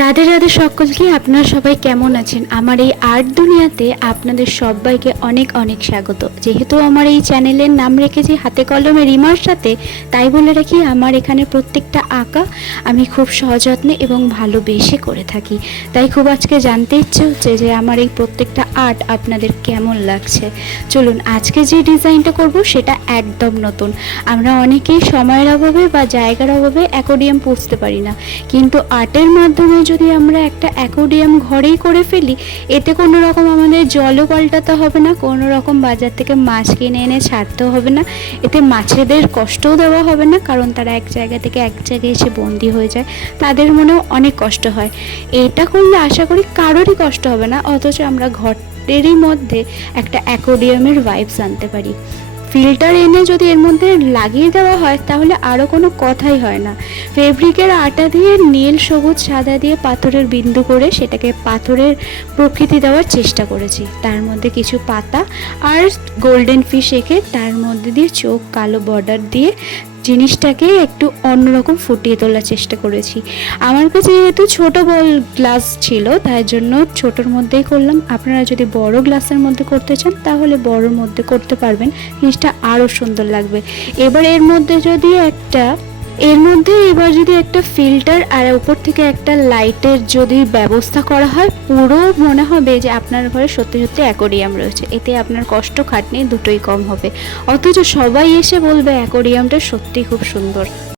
রাধে রাধে সকলকে। আপনারা সবাই কেমন আছেন? আমার এই আর্ট দুনিয়াতে আপনাদের সবাইকে অনেক অনেক স্বাগত। যেহেতু আমার এই চ্যানেলের নাম রেখেছি হাতে কলমে রিমার সাথে, তাই বলে রাখি আমার এখানে প্রত্যেকটা আঁকা আমি খুব সযত্নে এবং ভালোবেসে করে থাকি। তাই খুব আজকে জানতে ইচ্ছে হচ্ছে যে আমার এই প্রত্যেকটা আর্ট আপনাদের কেমন লাগছে। চলুন, আজকে যে ডিজাইনটা করব সেটা একদম নতুন। আমরা অনেকেই সময়ের অভাবে বা জায়গার অভাবে অ্যাকোয়ারিয়াম পুষতে পারি না, কিন্তু আর্টের মাধ্যমে যদি আমরা একটা অ্যাকোয়ারিয়াম ঘরেই করে ফেলি, এতে কোনো রকম আমাদের জলও পাল্টাতে হবে না, কোনো রকম বাজার থেকে মাছ কিনে এনে ছাড়তেও হবে না, এতে মাছেদের কষ্টও দেওয়া হবে না, কারণ তারা এক জায়গা থেকে এক জায়গায় এসে বন্দি হয়ে যায়, তাদের মনেও অনেক কষ্ট হয়। এটা করলে আশা করি কারোরই কষ্ট হবে না, অথচ আমরা ঘরেরই মধ্যে একটা অ্যাকোয়ারিয়ামের ভাইবস আনতে পারি। ফিল্টার এনে যদি এর মধ্যে লাগিয়ে দেওয়া হয় তাহলে আরও কোনো কথাই হয় না। ফেব্রিকের আটা দিয়ে নীল সবুজ সাদা দিয়ে পাথরের বিন্দু করে সেটাকে পাথরের প্রকৃতি দেওয়ার চেষ্টা করেছি। তার মধ্যে কিছু পাতা আর গোল্ডেন ফিশ এঁকে তার মধ্যে দিয়ে চোখ কালো বর্ডার দিয়ে জিনিসটাকে একটু অন্যরকম ফুটিয়ে তোলার চেষ্টা করেছি। আমার কাছে যেহেতু ছোটো বল গ্লাস ছিল, তাই জন্য ছোটোর মধ্যেই করলাম। আপনারা যদি বড় গ্লাসের মধ্যে করতে চান তাহলে বড়োর মধ্যে করতে পারবেন, জিনিসটা আরও সুন্দর লাগবে। এবার এবার যদি একটা ফিল্টার আর উপর থেকে একটা লাইটের যদি ব্যবস্থা করা হয়, পুরো মনে হবে যে আপনার ঘরে সত্যি সত্যি অ্যাকোয়ারিয়াম রয়েছে। এতে আপনার কষ্ট খাটনি দুটোই কম হবে, অথচ সবাই এসে বলবে অ্যাকোয়ারিয়ামটা সত্যি খুব সুন্দর।